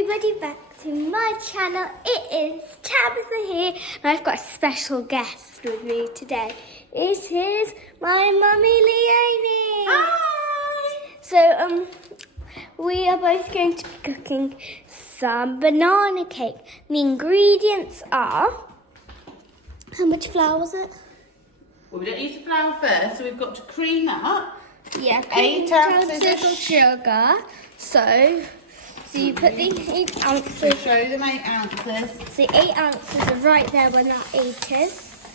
everybody back to my channel. It is Tabitha here, and I've got a special guest with me today. It is my mummy Leonie. Hi! So we are both going to be cooking some banana cake. The ingredients are, how much flour was it? Well, we don't use the flour first, so we've got to cream up. Yeah, 8 ounces of sugar. So you put the 8 So ounces. show them 8 ounces. So 8 ounces are right there when that 8 is.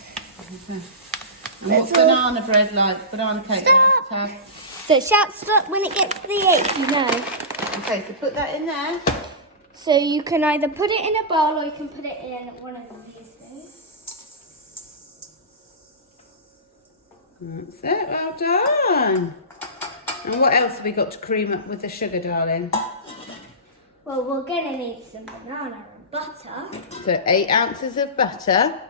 And what's banana bread like? Banana cake? Stop! Tab? So shout stop when it gets to the 8, you know. Okay, so put that in there. So you can either put it in a bowl or you can put it in one of these things. That's it, well done. And what else have we got to cream up with the sugar, darling? Well, we're going to need some banana and butter. So 8 ounces of butter.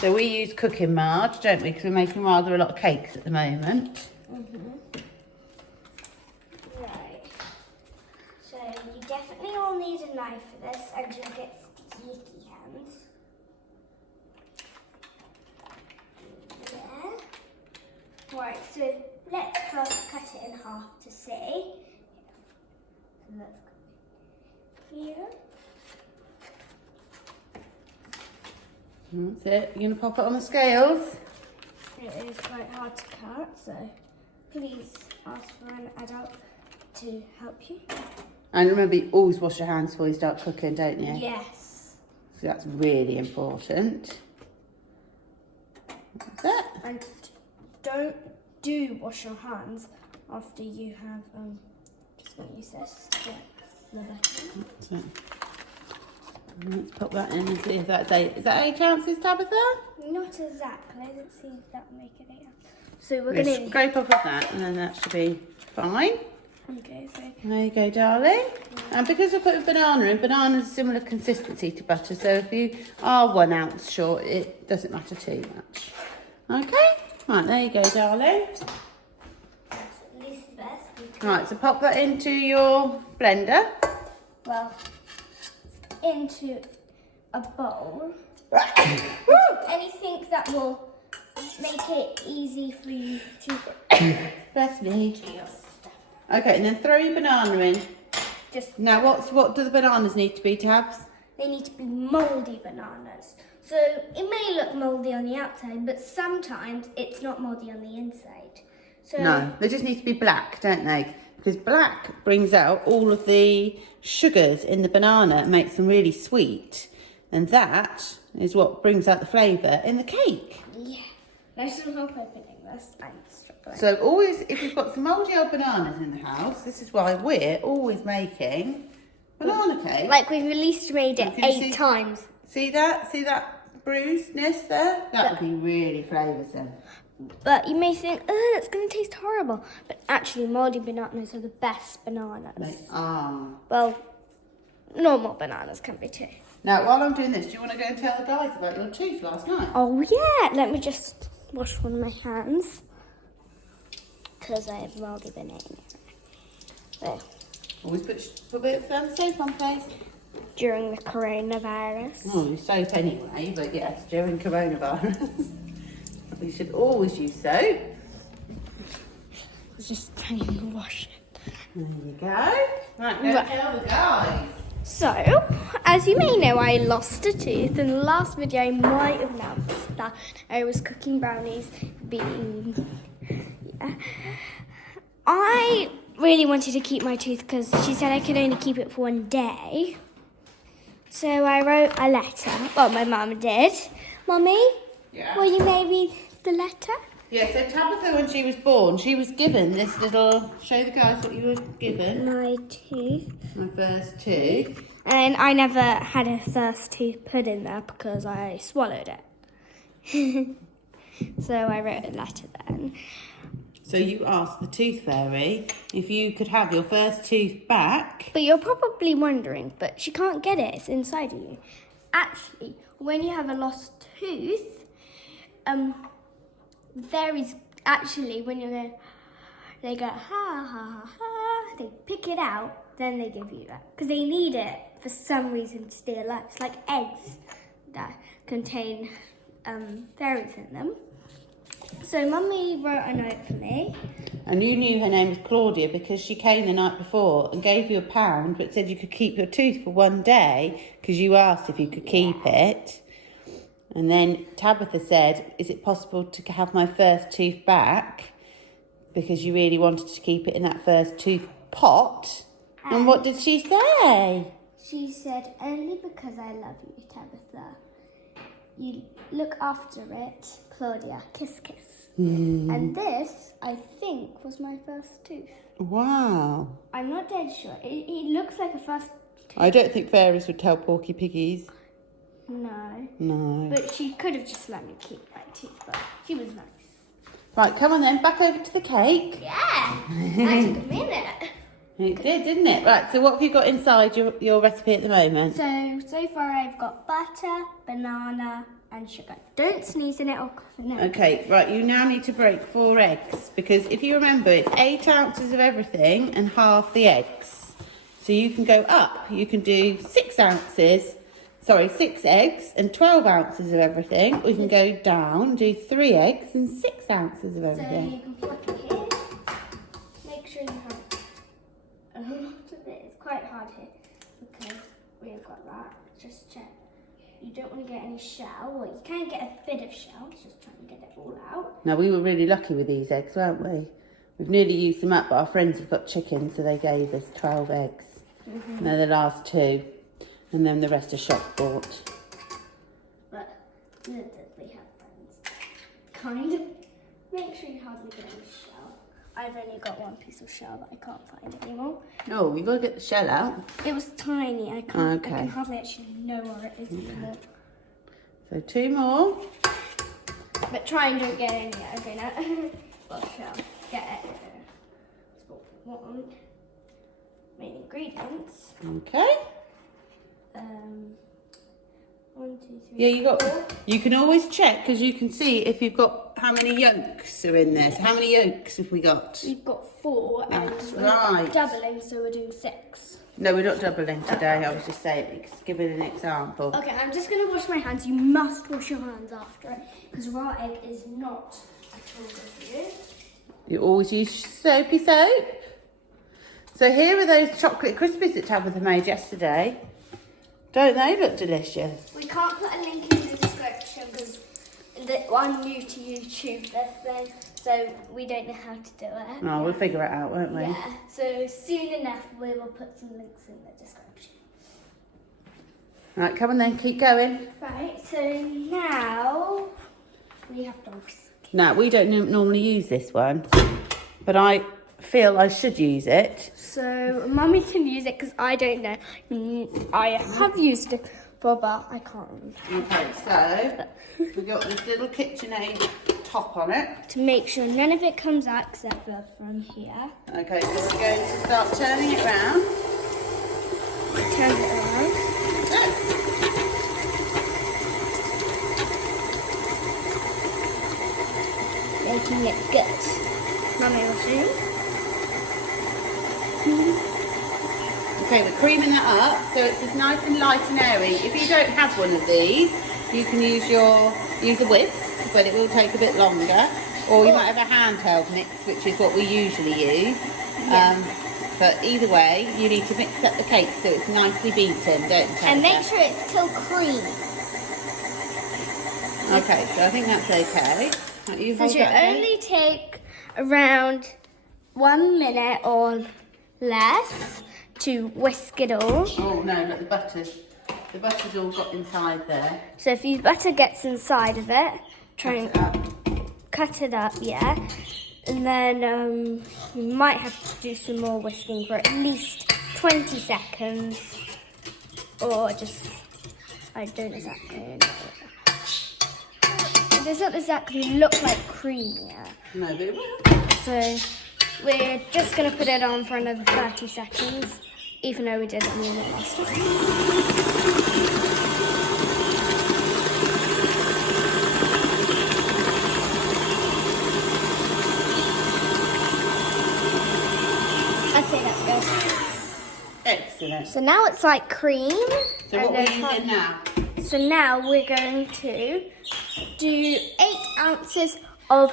So we use cooking marge, don't we? Because we're making rather a lot of cakes at the moment. Right. So you definitely will need a knife for this, and you'll get sticky hands. There. Right, so let's first cut it in half to see. Look here. That's it. You're going to pop it on the scales? It is quite hard to cut, so please ask for an adult to help you. And remember, you always wash your hands before you start cooking, don't you? Yes. So that's really important. That's it. And don't wash your hands after you have just going to use this to get the butter. That's it. Let's pop that in and see if that's 8. Is that 8 ounces, Tabitha? Not exactly. Let's see if that will make it 8. So we're We'll going to scrape off of that and then that should be fine. Okay, so There you go, darling. And because we're putting banana in, banana's a similar consistency to butter, so if you are 1 ounce short, it doesn't matter too much. Okay? Right, there you go, darling. that's at least the best. Right, so pop that into your blender. Well, into a bowl. Anything that will make it easy for you to Bless me. do your stuff. Okay, and then throw your banana in. Just Now, what do the bananas need to be, Tabs? they need to be mouldy bananas. So it may look mouldy on the outside, but sometimes it's not mouldy on the inside. So No, they just need to be black, don't they? Because black brings out all of the sugars in the banana and makes them really sweet. And that is what brings out the flavour in the cake. yeah, nice and help opening this. I'm struggling. So always, if we've got some mouldy old bananas in the house, this is why we're always making banana cake. Like we've at least made it Can you 8 times. See that? See that bruisedness there? That would be really flavoursome. But you may think, oh, that's going to taste horrible. But actually, mouldy bananas are the best bananas. They are. Well, normal bananas can be too. Now, while I'm doing this, do you want to go and tell the guys about your tooth last night? Oh, yeah. Let me just wash one of my hands. Because I have mouldy banana. There. Always put a bit of soap on, please. During the coronavirus. Oh, use soap anyway, but yes, during coronavirus. We should always use soap. I was just trying to wash it. There you go. Right, go tell the guys. So, as you may know, I lost a tooth. In the last video, I might have announced that I was cooking brownies, I really wanted to keep my tooth because she said I could only keep it for 1 day. So I wrote a letter. Well, my mum did. Mummy, Yeah. will you maybe the letter? Yeah, so Tabitha, when she was born, she was given this little... Show the guys what you were given. My tooth. My first tooth. And I never had a first tooth put in there because I swallowed it. So I wrote a letter then. So you asked the tooth fairy if you could have your first tooth back. But you're probably wondering, but she can't get it. It's inside of you. Actually, when you have a lost tooth, there is actually when you're going, they go ha ha ha ha. They pick it out, then they give you that because they need it for some reason to stay alive. It's like eggs that contain fairies in them. So Mummy wrote a note for me. And you knew her name was Claudia because she came the night before and gave you £1, but said you could keep your tooth for one day because you asked if you could keep it. And then Tabitha said, is it possible to have my first tooth back? Because you really wanted to keep it in that first tooth pot. And what did she say? She said, only because I love you, Tabitha. You look after it, Claudia. Kiss, kiss. And this, I think, was my first tooth. Wow. I'm not dead sure. It looks like a first tooth. I don't think fairies would tell Porky Piggies. No. No. But she could have just let me keep my teeth, but she was nice. Right, come on then, back over to the cake. Yeah, that took a minute. It did, didn't it? Right, so what have you got inside your recipe at the moment? So far I've got butter, banana and sugar. Don't sneeze in it or cough in it. Okay, right, you now need to break 4 eggs because if you remember, it's 8 ounces of everything and half the eggs. So you can go up, you can do 6 eggs and 12 ounces of everything. Or you can go down, do 3 eggs and 6 ounces of everything. So you can pluck it here. Make sure you have a lot of it. It's quite hard here because we've got that. Just check. You don't want to get any shell. Well, you can get a bit of shell. Just trying to get it all out. Now, we were really lucky with these eggs, weren't we? We've nearly used them up, but our friends have got chickens, so they gave us 12 eggs. And they're the last 2. And then the rest are shop bought. But we have friends. Kind of. Make sure you hardly get any shell. I've only got one piece of shell that I can't find anymore. No, you've got to get the shell out. It was tiny. I can't. Okay. I can hardly actually know where it is anymore. So 2 more. But try and don't get any. Okay, now. Well, shell. Get it. One. Main ingredients. Okay. 1, 2, 3. Yeah, 4. you can always check because you can see if you've got how many yolks are in there. So how many yolks have we got? We've got 4 That's and right. we're doubling, so we're doing 6. No, we're not doubling today. I was just saying, giving an example. Okay, I'm just going to wash my hands. You must wash your hands after it because raw egg is not at all good for you. You always use soapy soap. So here are those chocolate crispies that Tabitha made yesterday. Don't they look delicious? We can't put a link in the description because I'm new to YouTube, this thing, so we don't know how to do it. Oh, we'll figure it out, won't we? Yeah, so soon enough we will put some links in the description. Right, come on then, keep going. Right, so now we have to whisk. Now, we don't normally use this one, but I feel I should use it. So Mummy can use it because I don't know. I have used it before, but I can't remember. Okay, so we've got this little KitchenAid top on it. To make sure none of it comes out except for from here. Okay, so we're going to start turning it round. Turn it around. Making it good. Mummy will show you. Okay, we're creaming that up so it's as nice and light and airy. If you don't have one of these, you can use a whisk, but it will take a bit longer. Or you might have a handheld mix, which is what we usually use. Yeah. But either way, you need to mix up the cake so it's nicely beaten, don't you? And make sure it's still creamy. Okay, so I think that's okay. Right, you So hold it should that again. only take around 1 minute or less to whisk it all. Oh no, look, the butter's all got inside there. So if your butter gets inside of it, try and Cut it up. cut it up, yeah. And then you might have to do some more whisking for at least 20 seconds. Or just, I don't exactly know. It doesn't exactly look like cream yet. No, but it will. So we're just going to put it on for another 30 seconds, even though we did it a minute last time. I'd say that's good. Excellent. it. So now it's like cream. So what are we using now? So now we're going to do 8 ounces of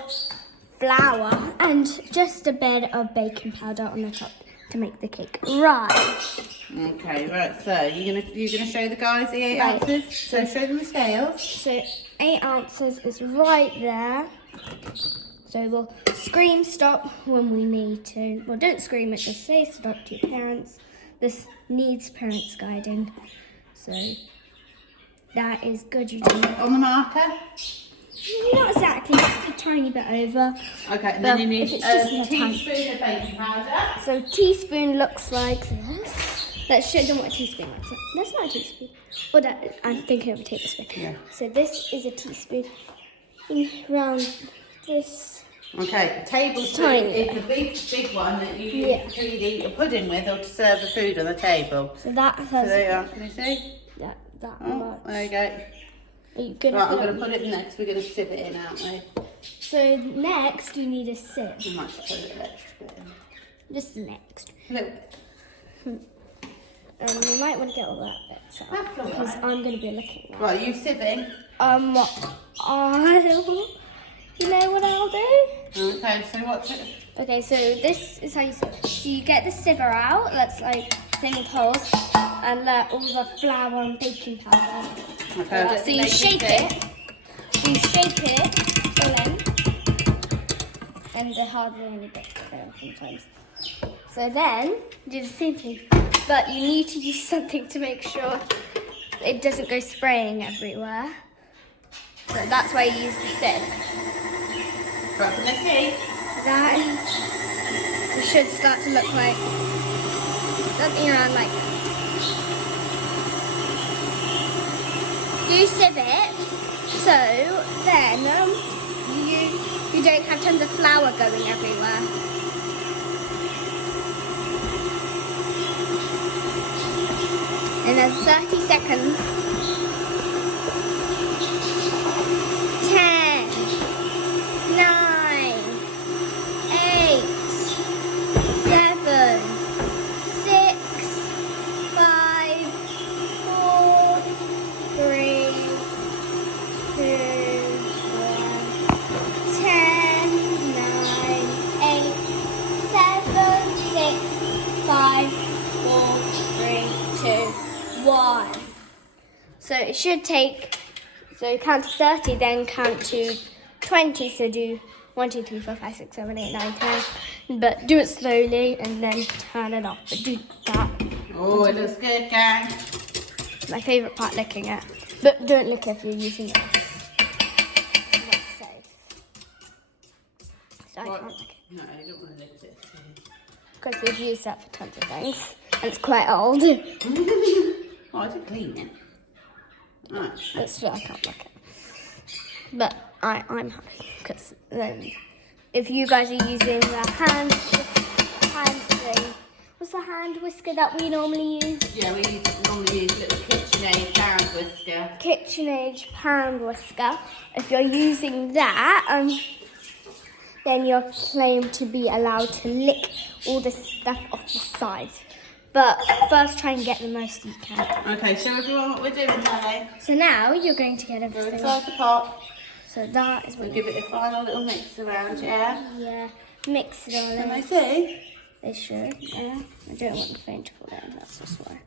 flour and just a bit of baking powder on the top to make the cake rise. Okay, right. So you're gonna show the guys the 8 ounces. So show them the scales. So 8 ounces is right there. So we'll scream stop when we need to. Well, don't scream it. Just say stop to your parents. This needs parents guiding. So that is good. You do On the marker. not exactly, just a tiny bit over. Okay, and then you need if it's a just teaspoon of baking powder. So teaspoon looks like this. Let's show them what a teaspoon looks like. That's not a teaspoon. Well, I'm thinking of a tablespoon. Yeah. So this is a teaspoon. Around this. Okay, a tablespoon is the big one that you use to eat your pudding with or to serve the food on the table. So that has. So there you are. Can you see? That Oh, much. there you go. Are you gonna Right, I'm going to put it in next. We're going to sieve it in, aren't we? So next you need a sieve. We might just put a little extra bit in. Just next. A little bit. You might want to get all that bit out That's all because right. I'm going to be looking at. Right, are you sieving? You know what I'll do? Okay, so what's it? Okay, so this is how you sieve. So you get the sieve out. Let's like thing with holes and let all the flour and baking powder. Okay, So you shake it. So you shake it all in. And there hardly any bits there sometimes. So then do the same thing. But you need to use something to make sure it doesn't go spraying everywhere. So that's why you use the sieve. Right, can they see? That it should start to look like something around like that. You sieve it, so then you don't have tons of flour going everywhere. And then 30 seconds. 10, 9, 8, 7, 6, 5, 4, 3, 2, 1. 10, 9, 8, 7, 6, 5, 4, 3, 2, 1. So it should take. So count to 30, then count to 20. So do 1, 2, 3, 4, 5, 6, 7, 8, 9, 10. But do it slowly and then turn it off. But do that. Oh, it looks good, gang. My favourite part, licking it. But don't lick if you're using it. That's safe. So I can't lick it. No, I don't want to lick it. Because we've used that for tons of things. And it's quite old. Oh, I did clean it. Right. That's why I can't lick it. But I'm happy because then if you guys are using the hand thing, what's the hand whisker that we normally use? Yeah, we normally use a little KitchenAid hand whisker. KitchenAid hand whisker. If you're using that, then you're claimed to be allowed to lick all the stuff off the sides. But first try and get the most you can. Okay, show everyone what we're doing, Nelly. So now you're going to get Go everything. inside the pot. So that is what We'll give it a final little mix around, yeah? Yeah, mix it all Can in. they see? They should, yeah. I don't want the phone to fall down, that's just why.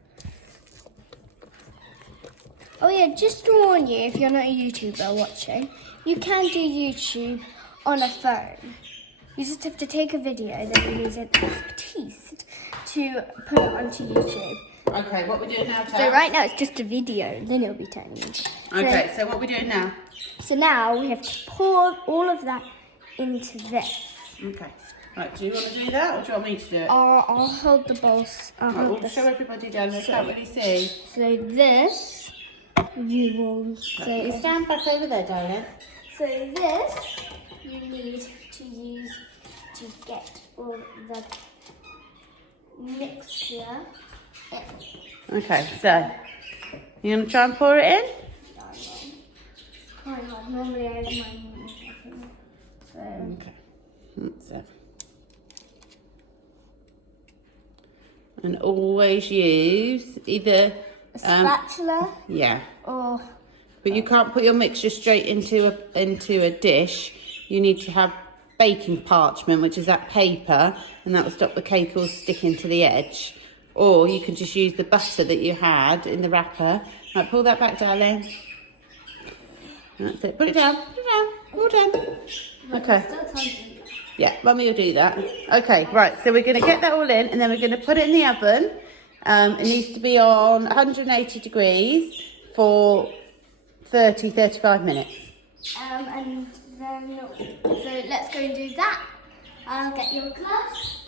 Oh yeah, just to warn you, if you're not a YouTuber watching, you can do YouTube on a phone. You just have to take a video, then you use an expertise to put it onto YouTube. Okay, what we're doing now, So Tab? right now it's just a video, then it'll be turning into. Okay, so what we're doing now? So now we have to pour all of that into this. Okay. Right, do you want to do that or do you want me to do it? I'll hold the bowls. I'll Right, hold we'll this. show everybody down there. Can't really see. So this, you will say. Stand back over there, darling. So this, you need to use to get all the mixture in. Okay, so you gonna try and pour it in? Quite hard. Normally I have mine. So Okay. So. And always use either a spatula yeah. or... But you can't put your mixture straight into a dish. You need to have baking parchment, which is that paper, and that will stop the cake all sticking to the edge. Or you can just use the butter that you had in the wrapper. Right, pull that back, darling. That's it. Put it down. Put it down. All done. Okay. Yeah, Mummy will do that. Okay, right. So we're going to get that all in, and then we're going to put it in the oven. It needs to be on 180 degrees for 35 minutes. And then, so let's go and do that. I'll get your gloves.